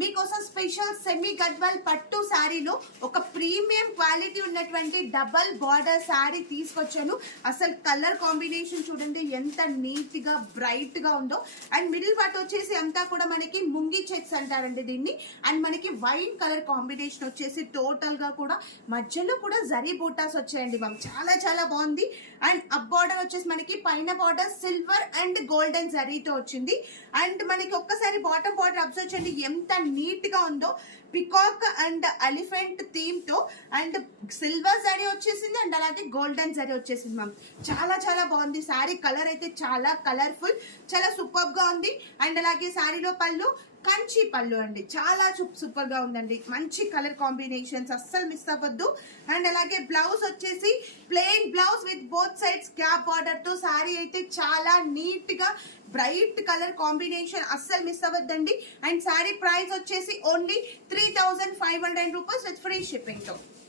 మీకోసం special semi Gadwal పట్టు శారీలో ఒక ప్రీమియం క్వాలిటీ ఉన్నటువంటి డబల్ బార్డర్ శారీ తీసుకొచ్చాను. అసలు కలర్ కాంబినేషన్ చూడండి ఎంత నీట్ గా బ్రైట్ గా ఉందో. అండ్ మిడిల్ పార్ట్ వచ్చేసి అంతా కూడా మనకి ముంగి చెక్స్ అంటారండి దీన్ని. అండ్ మనకి వైన్ కలర్ కాంబినేషన్ వచ్చేసి టోటల్ గా కూడా మధ్యలో కూడా జరీ బూటాస్ వచ్చాయండి మ్యామ్. చాలా చాలా బాగుంది. అండ్ అప్ బార్డర్ వచ్చేసి మనకి పైన బార్డర్ సిల్వర్ అండ్ గోల్డెన్ జరీతో వచ్చింది. అండ్ మనకి ఒక్కసారి బాటమ్ బార్డర్ అబ్జర్వ్ చేయండి ఎంత నీట్ గా ఉందో. పికాక్ అండ్ ఎలిఫెంట్ థీమ్ తో అండ్ సిల్వర్ జరీ వచ్చేసింది అండ్ అలాగే గోల్డెన్ జరీ వచ్చేసింది మ్యామ్. చాలా చాలా బాగుంది శారీ. కలర్ అయితే చాలా కలర్ఫుల్, చాలా సూపర్ గా ఉంది. అండ్ అలాగే శారీలో పళ్ళు కంచి పళ్ళు అండి, చాలా సూపర్ గా ఉందండి. మంచి కలర్ కాంబినేషన్స్, అస్సలు మిస్ అవ్వద్దు. అండ్ అలాగే బ్లౌజ్ వచ్చేసి plain blouse with both sides gap border తో శారీ అయితే చాలా నీట్ గా బ్రైట్ కలర్ కాంబినేషన్, అస్సలు మిస్ అవ్వద్దండి. అండ్ శారీ ప్రైస్ వచ్చేసి only 3500 rupees with free shipping తో.